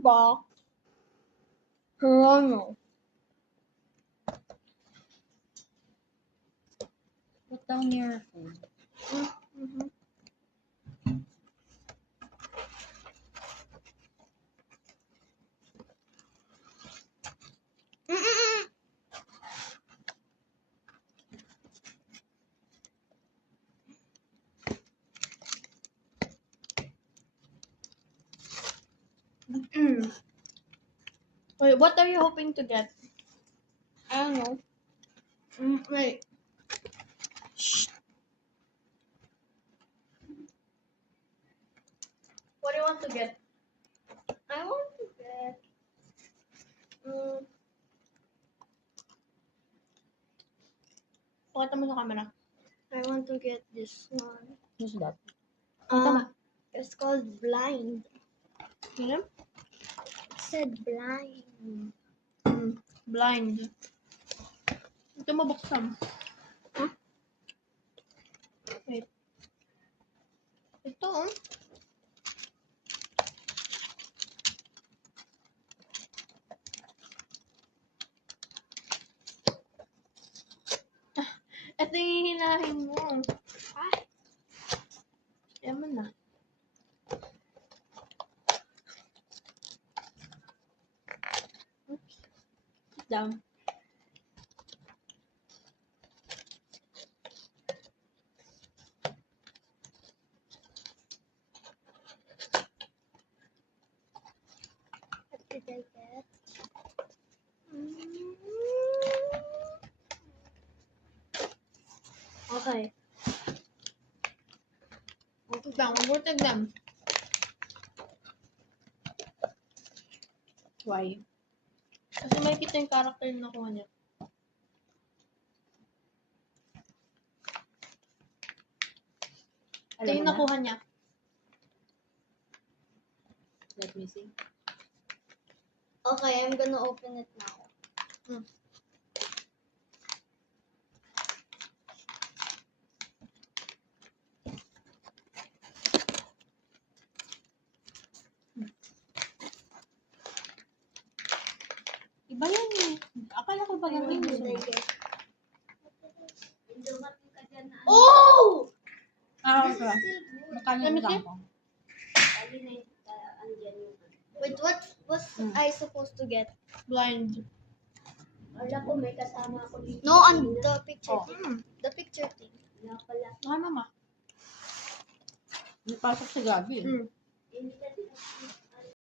box. Toronto. Put down your phone. Mm-hmm. Wait, what are you hoping to get? I don't know. Wait. Shh. What do you want to get? I want to get. Pakita mo sa camera. I want to get this one. Who's that? It's called Blind. You know? It said Blind. Blind. Ito mabuksan. Huh? Wait. Ito, oh. Ito yung hinahin mo. Ay. Yaman na. Sit down. What did I get? Okay. Sit down. We'll take them. Why? Kasi makikita yung character na nakuha niya. Ito yung nakuha niya. Let me see. Okay, I'm gonna open it now. Iba yan eh. Akala ko ba ganun yung gusto mo? Oh! Ito. Makano yung lang ko? Wait, what was I supposed to get? Blind. Wala ko may kasama ako dito. No, on the picture Oh. thing. The picture thing. Wala pala. Mama. May pasok si Gabi. Mm. Hindi ka dito.